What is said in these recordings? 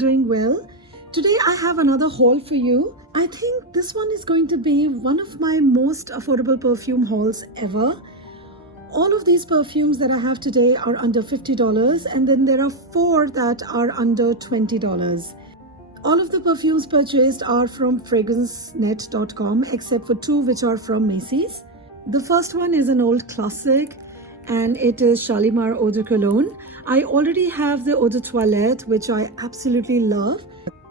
doing well. Today I have another haul for you. I think this one is going to be one of my most affordable perfume hauls ever. All of these perfumes that I have today are under $50, and then there are 4 that are under $20. All of the perfumes purchased are from fragrancenet.com except for 2 which are from Macys. The first one is an old classic, and it is Shalimar Oud Cologne. I already have the Eau de Toilette, which I absolutely love.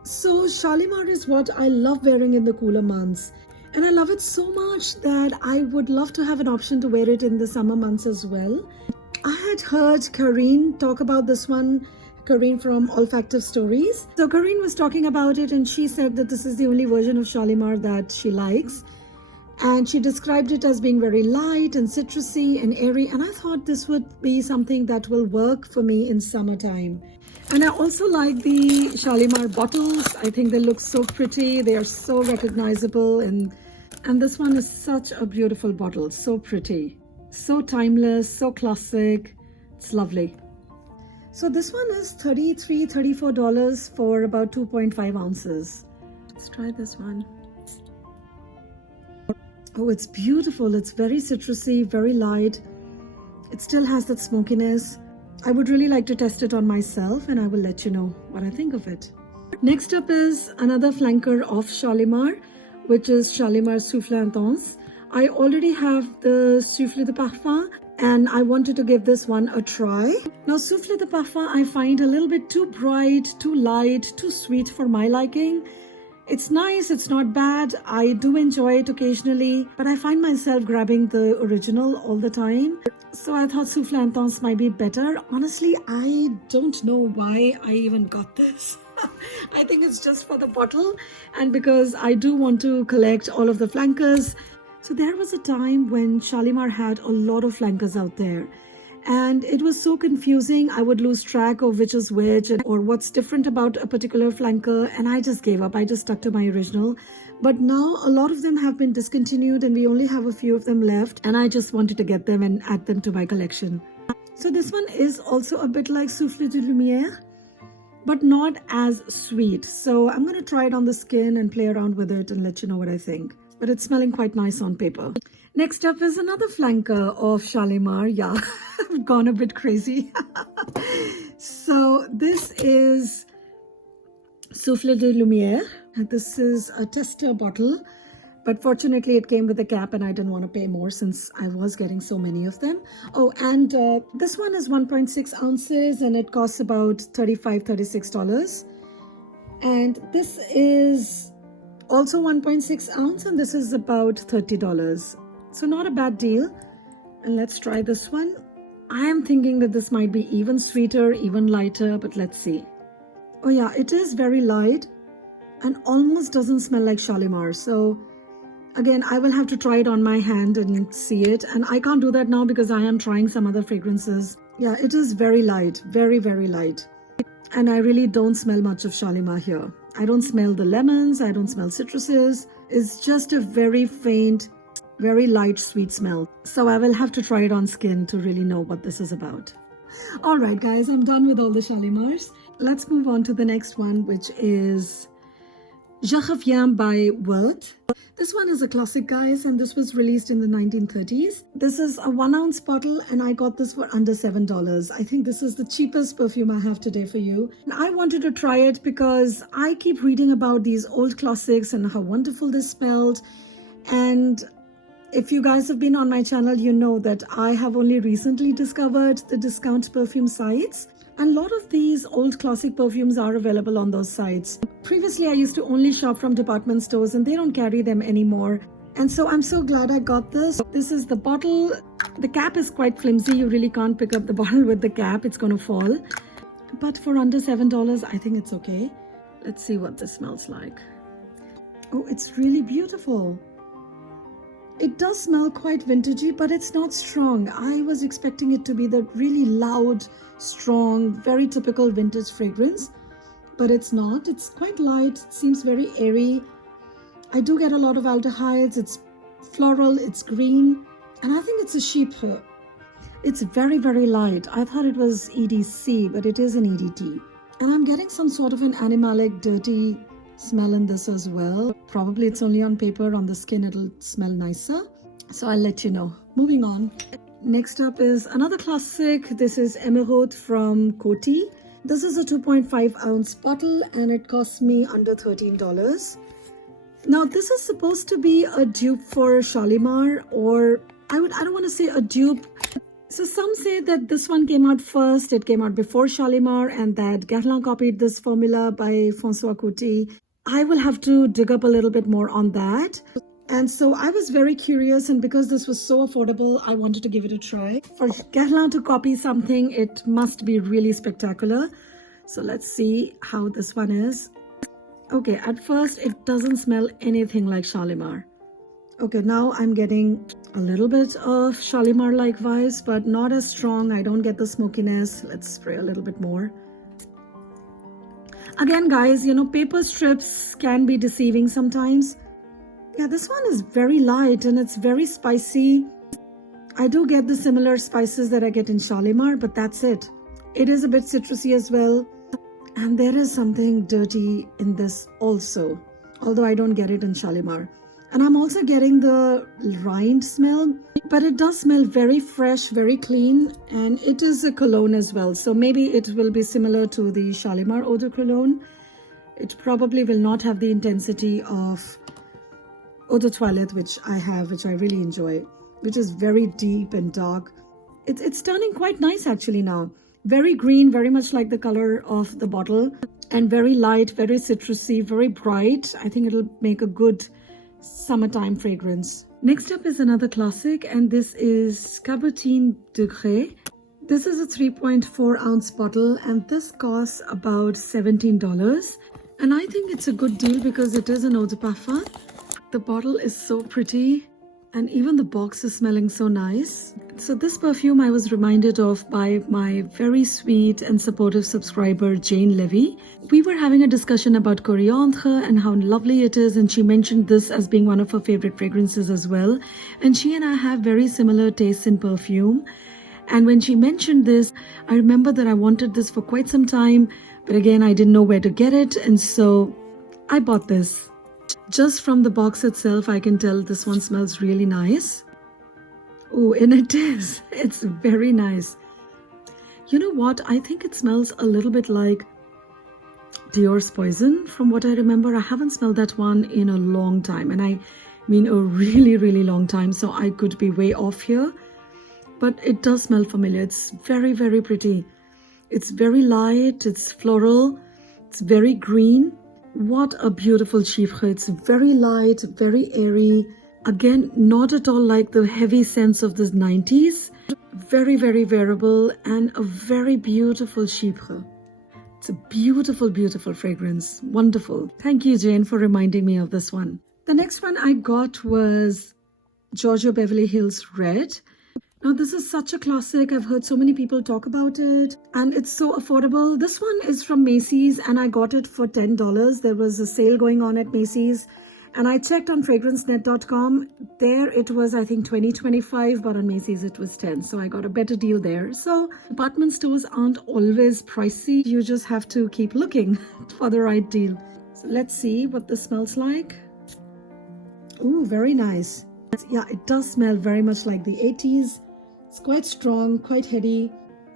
So Shalimar is what I love wearing in the cooler months. And I love it so much that I would love to have an option to wear it in the summer months as well. I had heard Karine talk about this one, Karine from Olfactive Stories. So Karine was talking about it, and she said that this is the only version of Shalimar that she likes. And she described it as being very light and citrusy and airy. And I thought this would be something that will work for me in summertime. And I also like the Shalimar bottles. I think they look so pretty. They are so recognizable. And this one is such a beautiful bottle. So pretty. So timeless, so classic. It's lovely. So this one is $33, $34 for about 2.5 ounces. Let's try this one. Oh, it's beautiful. It's very citrusy, very light. It still has that smokiness. I would really like to test it on myself, and I will let you know what I think of it. Next up is another flanker of Shalimar, which is Shalimar Souffle Intense. I already have the Souffle de Parfum, and I wanted to give this one a try. Now, Souffle de Parfum I find a little bit too bright, too light, too sweet for my liking. It's nice, it's not bad. I do enjoy it occasionally, but I find myself grabbing the original all the time. So I thought Souffle Intense might be better. Honestly, I don't know why I even got this. I think it's just for the bottle, and because I do want to collect all of the flankers. So there was a time when Shalimar had a lot of flankers out there, and it was so confusing. I would lose track of which is which or what's different about a particular flanker, and I just gave up. I just stuck to my original. But now a lot of them have been discontinued, and we only have a few of them left, and I just wanted to get them and add them to my collection. So this one is also a bit like Souffle de Lumière, but not as sweet. So I'm going to try it on the skin and play around with it and let you know what I think. But it's smelling quite nice on paper. Next up is another flanker of Shalimar. Yeah, I've gone a bit crazy. So this is Souffle de Lumière. This is a tester bottle, but fortunately it came with a cap, and I didn't want to pay more since I was getting so many of them. Oh, and this one is 1.6 ounces, and it costs about $35, $36. And this is also 1.6 ounce, and this is about $30. So not a bad deal. And let's try this one. I am thinking that this might be even sweeter, even lighter, but let's see. Oh yeah, it is very light and almost doesn't smell like Shalimar. So again, I will have to try it on my hand and see it. And I can't do that now because I am trying some other fragrances. Yeah, it is very light, very, very light. And I really don't smell much of Shalimar here. I don't smell the lemons. I don't smell citruses. It's just a very faint, very light, sweet smell. So I will have to try it on skin to really know what this is about. All right, guys, I'm done with all the Shalimars. Let's move on to the next one, which is Jachavyam by Word. This one is a classic, guys, and this was released in the 1930s. This is a 1 ounce bottle, and I got this for under $7. I think this is the cheapest perfume I have today for you. And I wanted to try it because I keep reading about these old classics and how wonderful they smelled. And if you guys have been on my channel, you know that I have only recently discovered the discount perfume sites. And a lot of these old classic perfumes are available on those sites. Previously, I used to only shop from department stores, and they don't carry them anymore. And so I'm so glad I got this. This is the bottle. The cap is quite flimsy. You really can't pick up the bottle with the cap. It's going to fall. But for under $7, I think it's okay. Let's see what this smells like. Oh, it's really beautiful. It does smell quite vintagey, but it's not strong. I was expecting it to be the really loud, strong, very typical vintage fragrance, but it's not. It's quite light. It seems very airy. I do get a lot of aldehydes. It's floral, it's green, and I think it's a sheep It's very, very light. I thought it was EDC, but it is an EDT. And I'm getting some sort of an animalic, dirty smell in this as well. Probably it's only on paper. On the skin, it'll smell nicer. So I'll let you know. Moving on. Next up is another classic. This is Emerhod from Coty. This is a 2.5 ounce bottle and it cost me under $13. Now this is supposed to be a dupe for Shalimar, or I don't want to say a dupe. So some say that this one came out first, it came out before Shalimar, and that Guerlain copied this formula by François Coty. I will have to dig up a little bit more on that. And so I was very curious, and because this was so affordable, I wanted to give it a try. For Guerlain to copy something, it must be really spectacular. So let's see how this one is. Okay, at first it doesn't smell anything like Shalimar. Okay, now I'm getting a little bit of Shalimar-like vibes, but not as strong. I don't get the smokiness. Let's spray a little bit more. Again, guys, you know, paper strips can be deceiving sometimes. Yeah, this one is very light and it's very spicy. I do get the similar spices that I get in Shalimar, but that's it. It is a bit citrusy as well. And there is something dirty in this also, although I don't get it in Shalimar. And I'm also getting the rind smell, but it does smell very fresh, very clean, and it is a cologne as well. So maybe it will be similar to the Shalimar Oud Cologne. It probably will not have the intensity of Eau de Toilette, which I have, which I really enjoy, which is very deep and dark. It's turning quite nice actually now. Very green, very much like the color of the bottle, and very light, very citrusy, very bright. I think it'll make a good summertime fragrance. Next up is another classic, and this is Cabratine Degré. This is a 3.4 ounce bottle and this costs about $17. And I think it's a good deal because it is an eau de parfum. The bottle is so pretty and even the box is smelling so nice. So this perfume I was reminded of by my very sweet and supportive subscriber Jane Levy. We were having a discussion about coriandre and how lovely it is, and she mentioned this as being one of her favorite fragrances as well. And she and I have very similar tastes in perfume. And when she mentioned this, I remember that I wanted this for quite some time, but again I didn't know where to get it, and so I bought this. Just from the box itself, I can tell this one smells really nice. Oh, and it is. It's very nice. You know what? I think it smells a little bit like Dior's Poison. From what I remember, I haven't smelled that one in a long time. And I mean a really, really long time. So I could be way off here. But it does smell familiar. It's very, very pretty. It's very light. It's floral. It's very green. What a beautiful chiffre. It's very light, very airy. Again, not at all like the heavy scents of the 90s. Very, very wearable and a very beautiful chiffre. It's a beautiful, beautiful fragrance. Wonderful. Thank you, Jane, for reminding me of this one. The next one I got was Giorgio Beverly Hills Red. Now, this is such a classic. I've heard so many people talk about it and it's so affordable. This one is from Macys and I got it for $10. There was a sale going on at Macys and I checked on fragrancenet.com. There it was, I think, $20-25, but on Macys it was $10. So I got a better deal there. So department stores aren't always pricey. You just have to keep looking for the right deal. So let's see what this smells like. Ooh, very nice. Yeah, it does smell very much like the 80s. It's quite strong, quite heady,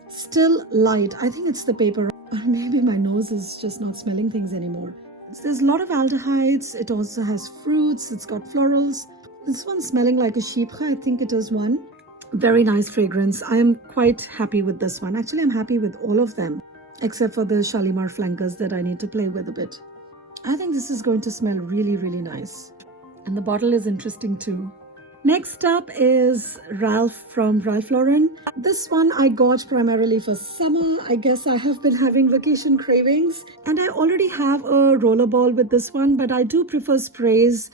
still light. I think it's the paper. Or maybe my nose is just not smelling things anymore. There's a lot of aldehydes. It also has fruits. It's got florals. This one's smelling like a chypre. I think it is one. Very nice fragrance. I am quite happy with this one. Actually, I'm happy with all of them, except for the Shalimar flankers that I need to play with a bit. I think this is going to smell really, really nice. And the bottle is interesting too. Next up is Ralph from Ralph Lauren. This one I got primarily for summer. I guess I have been having vacation cravings and I already have a rollerball with this one, but I do prefer sprays.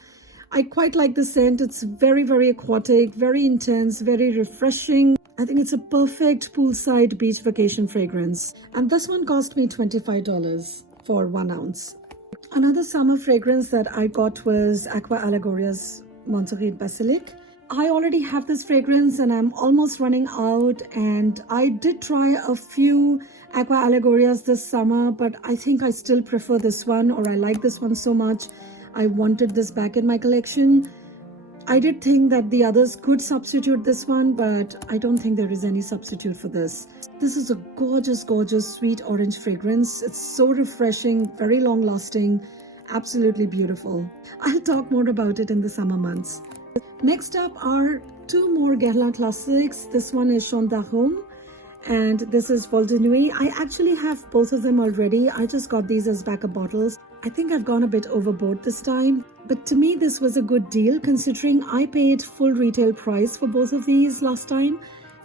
I quite like the scent. It's very, very aquatic, very intense, very refreshing. I think it's a perfect poolside beach vacation fragrance. And this one cost me $25 for 1 ounce. Another summer fragrance that I got was Aqua Allegoria's Monterey Basilic. I already have this fragrance and I'm almost running out, and I did try a few Aqua Allegorias this summer, but I think I still prefer this one, or I like this one so much. I wanted this back in my collection. I did think that the others could substitute this one, but I don't think there is any substitute for this. This is a gorgeous, gorgeous sweet orange fragrance. It's so refreshing, very long lasting, absolutely beautiful. I'll talk more about it in the summer months. Next up are two more Guerlain classics. This one is Chaudron and this is Vol de Nuit. I actually have both of them already. I just got these as backup bottles. I think I've gone a bit overboard this time, but to me this was a good deal considering I paid full retail price for both of these last time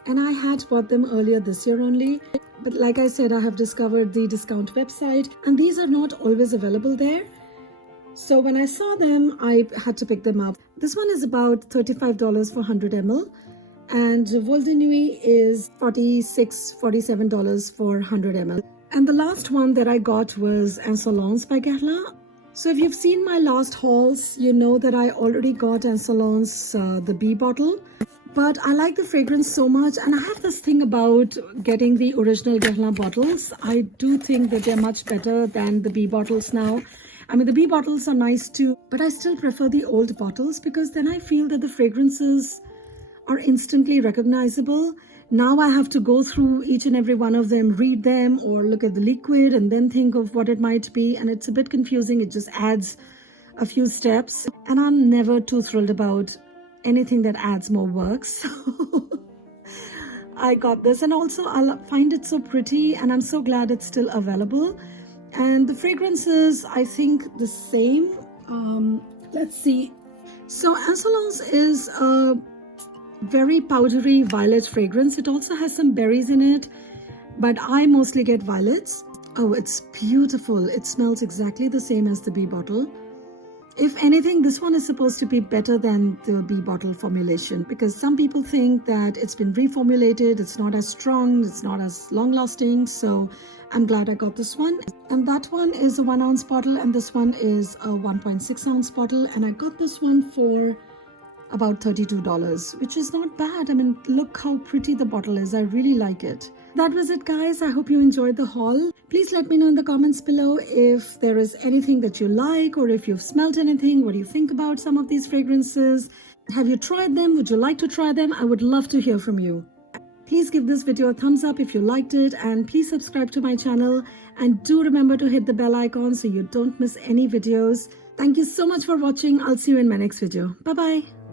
and I had bought them earlier this year only. But like I said, I have discovered the discount website and these are not always available there. So when I saw them, I had to pick them up. This one is about $35 for 100 ml and Vol de Nuit is $47 for 100 ml. And the last one that I got was Insolence by Guerlain. So if you've seen my last hauls, you know that I already got Insolence, the B bottle. But I like the fragrance so much, and I have this thing about getting the original Guerlain bottles. I do think that they're much better than the B bottles now. I mean, the B bottles are nice too, but I still prefer the old bottles because then I feel that the fragrances are instantly recognizable. Now I have to go through each and every one of them, read them or look at the liquid and then think of what it might be, and it's a bit confusing. It just adds a few steps and I'm never too thrilled about anything that adds more work. So I got this, and also I find it so pretty and I'm so glad it's still available. And the fragrance is, I think, the same. Let's see. So Insolence is a very powdery violet fragrance. It also has some berries in it, but I mostly get violets. Oh, it's beautiful. It smells exactly the same as the B bottle. If anything, this one is supposed to be better than the B bottle formulation because some people think that it's been reformulated, it's not as strong, it's not as long lasting. So I'm glad I got this one. And that one is a 1 ounce bottle and this one is a 1.6 ounce bottle. And I got this one for about $32, which is not bad. I mean, look how pretty the bottle is. I really like it. That was it, guys. I hope you enjoyed the haul. Please let me know in the comments below if there is anything that you like or if you've smelled anything. What do you think about some of these fragrances? Have you tried them? Would you like to try them? I would love to hear from you. Please give this video a thumbs up if you liked it, and please subscribe to my channel, and do remember to hit the bell icon so you don't miss any videos. Thank you so much for watching. I'll see you in my next video. Bye bye.